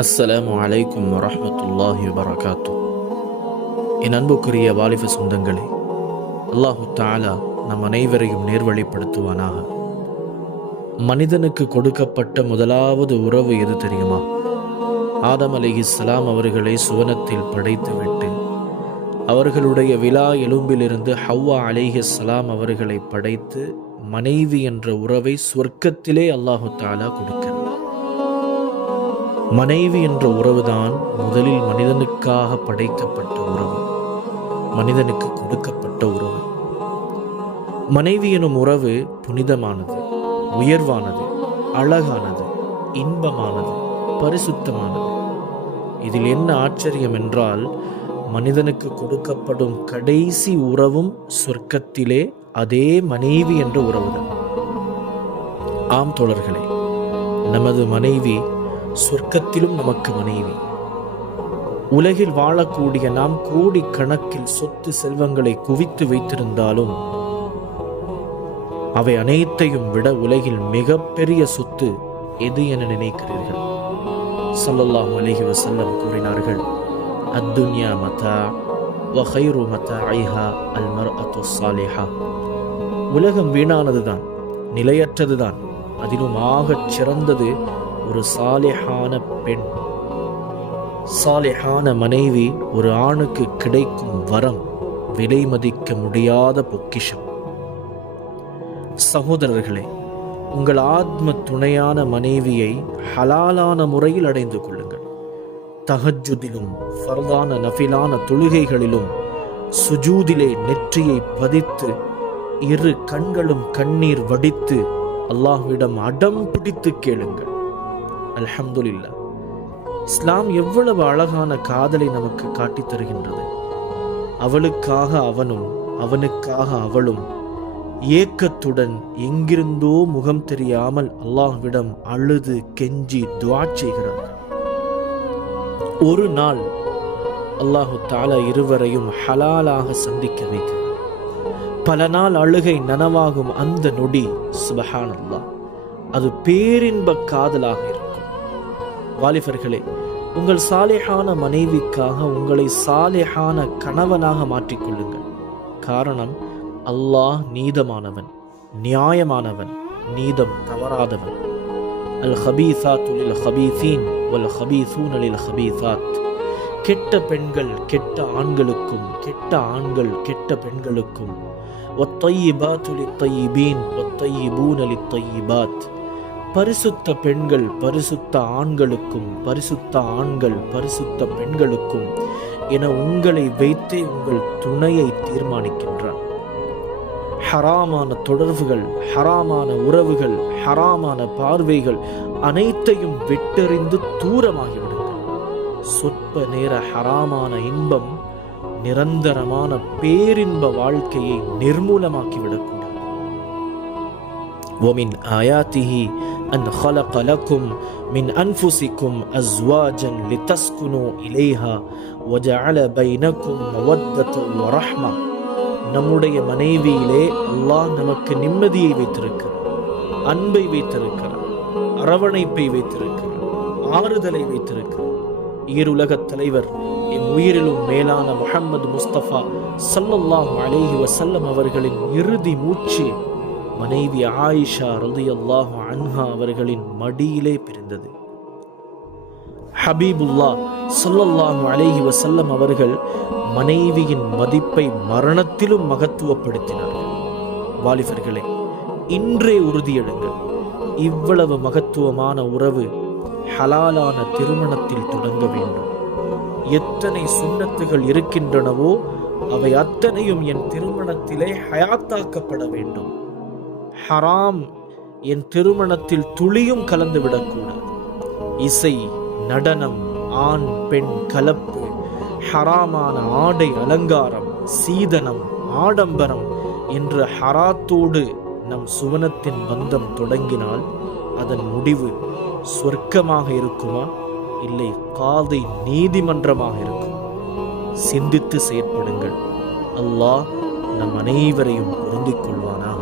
அஸ்ஸலாமு அலைக்கும் வரஹ்மத்துல்லாஹி வபரகாத்து. என் அன்புக்குரிய வாலிப சொந்தங்களே, அல்லாஹு தஆலா நம் அனைவரையும் நேர்வழிப்படுத்துவானாக. மனிதனுக்கு கொடுக்கப்பட்ட முதலாவது உறவு எது தெரியுமா? ஆதம் அலைஹிஸ்ஸலாம் அவர்களை சுவனத்தில் படைத்துவிட்டு அவர்களுடைய விலா எலும்பிலிருந்து ஹவ்வா அலைஹிஸ்ஸலாம் அவர்களை படைத்து மனைவி என்ற உறவை சொர்க்கத்திலே அல்லாஹு தஆலா கொடுக்கிறார். மனைவி என்ற உறவுதான் முதலில் மனிதனுக்காக படைக்கப்பட்ட உறவு, மனிதனுக்கு கொடுக்கப்பட்ட உறவு. மனைவி எனும் உறவு புனிதமானது, உயர்வானது, அழகானது, இன்பமானது, பரிசுத்தமானது. இதில் என்ன ஆச்சரியம் என்றால், மனிதனுக்கு கொடுக்கப்படும் கடைசி உறவும் சொர்க்கத்திலே அதே மனைவி என்ற உறவுதான். ஆம் தோழர்களே, நமது மனைவி சொர்க்கத்திலும் நமக்கு மனைவி. உலகில் வாழக்கூடிய நாம் கோடிக்கணக்கில் சொத்து செல்வங்களை குவித்து வைத்திருந்தாலும் அவை அனைத்தையும் விட உலகில் மிகப்பெரிய சொத்து எது என நினைக்கிறீர்கள்? ஸல்லல்லாஹு அலைஹி வஸல்லம் கூறினார்கள், அத்துன்யா மதா வ கைரு மதாஇஹா அல் மர்அத்து ஸாலிஹா. உலகம் வீணானதுதான், நிலையற்றதுதான். அதிலும் ஆகச் சிறந்தது ஒரு சாலிஹான பெண். சாலிஹான மனைவி ஒரு ஆணுக்கு கிடைக்கும் வரம், விலை மதிக்க முடியாத பொக்கிஷம். சகோதரர்களே, உங்கள் ஆத்ம துணையான மனைவியை ஹலாலான முறையில் அடைந்து கொள்ளுங்கள். தஹஜ்ஜுதிலும் ஃபர்தான நஃபிலான தொழுகைகளிலும் சுஜூதிலே நெற்றியை பதித்து இரு கண்களும் கண்ணீர் வடித்து அல்லாஹ்விடம் அடம் பிடித்து கேளுங்கள். அல்ஹம்துலில்லாஹ். இஸ்லாம் எவ்வளவு அழகான காதலை நமக்கு காட்டித் தருகின்றது. அவளுக்காக அவனும் அவனுக்காக அவளும் ஏக்கத்துடன் எங்கிருந்தோ முகம் தெரியாமல் அல்லாஹ்விடம் அழுது கெஞ்சி துஆ செய்கிறார்கள். ஒரு நாள் அல்லாஹு தஆலா இருவரையும் ஹலாலாக சந்திக்க வைக்கிறார். பல நாள் அழுகை நனவாகும் அந்த நொடி, சுப்ஹானல்லாஹ், அது பேரின்ப காதலாக இருக்கும். வாலிபர்களே, உங்கள் சாலிஹான மனைவிக்காக உங்களை சாலிஹான கணவனாக மாற்றிக்கொள்ளுங்கள். காரணம், அல்லாஹ் நீதமானவன், நியாயமானவன், நீதம் தவறாதவன். அல் ஹபீசாத்து லில் ஹபீசீன் வல் ஹபீசூன லில் ஹபீசாத். கெட்ட பெண்கள் கெட்ட ஆண்களுக்கும், கெட்ட ஆண்கள் கெட்ட பெண்களுக்கும். வத்தய்யிபாத்து லித்தய்யிபீன் வத்தய்யிபூன லித்தய்யிபாத். பரிசுத்த பெண்கள் பரிசுத்த ஆண்களுக்கும், பரிசுத்த ஆண்கள் பரிசுத்த பெண்களுக்கும் என உங்களை வைத்தே உங்கள் துணையை தீர்மானிக்கின்றார். ஹராமான தொடர்புகள், ஹராமான உறவுகள், ஹராமான பார்வைகள் அனைத்தையும் விட்டெறிந்து தூரமாகிவிடுங்கள். சொற்ப நேர ஹராமான இன்பம் நிரந்தரமான பேரின்ப வாழ்க்கையை நிர்மூலமாக்கிவிடக்கூடும். ومن آياته أن خلق لكم من أنفسكم أزواجا لتسكنوا إليها وجعل بينكم مودة ورحمة. நம்முடைய மனைவியிலே அல்லாஹ் நமக்கு நிம்மதியை வைத்திருக்கிறார், அன்பை வைத்திருக்கிறார், அரவணைப்பை வைத்திருக்கிறார், ஆறுதலை வைத்திருக்கிறார். ஈருலகத் தலைவர், என் உயிரிலும் மேலான முஹம்மது முஸ்தபா ஸல்லல்லாஹு அலைஹி வஸல்லம் அவர்களின் இறுதி மூச்சு மனைவி ஆயிஷா ரலியல்லாஹு அன்ஹா அவர்களின் மடியிலே பிரிந்தது. ஹபீபுல்லாஹ் ஸல்லல்லாஹு அலைஹி வஸல்லம் அவர்கள் மனைவியின் மதிப்பை மரணத்திலும் மகத்துவப்படுத்தினார்கள். வாலிபர்களே, இன்றே உறுதியெடுங்கள். இவ்வளவு மகத்துவமான உறவு ஹலாலான திருமணத்தில் தொடங்க வேண்டும். எத்தனை சுன்னத்துகள் இருக்கின்றனவோ அவை அத்தனையும் என் திருமணத்திலே ஹயாத்தாக்கப்பட வேண்டும். ஹராம் என் திருமணத்தில் துளியும் கலந்துவிடக்கூடாது. இசை, நடனம், ஆண் பெண் கலப்பு, ஹராமான ஆடை அலங்காரம், சீதனம், ஆடம்பரம் என்ற ஹராத்தோடு நம் சுவனத்தின் பந்தம் தொடங்கினால் அதன் முடிவு சொர்க்கமாக இருக்குமா, இல்லை காதை நீதிமன்றமாக இருக்கும்? சிந்தித்து செயற்படுங்கள். அல்லாஹ் நம் அனைவரையும் பொருந்திக் கொள்வானாக.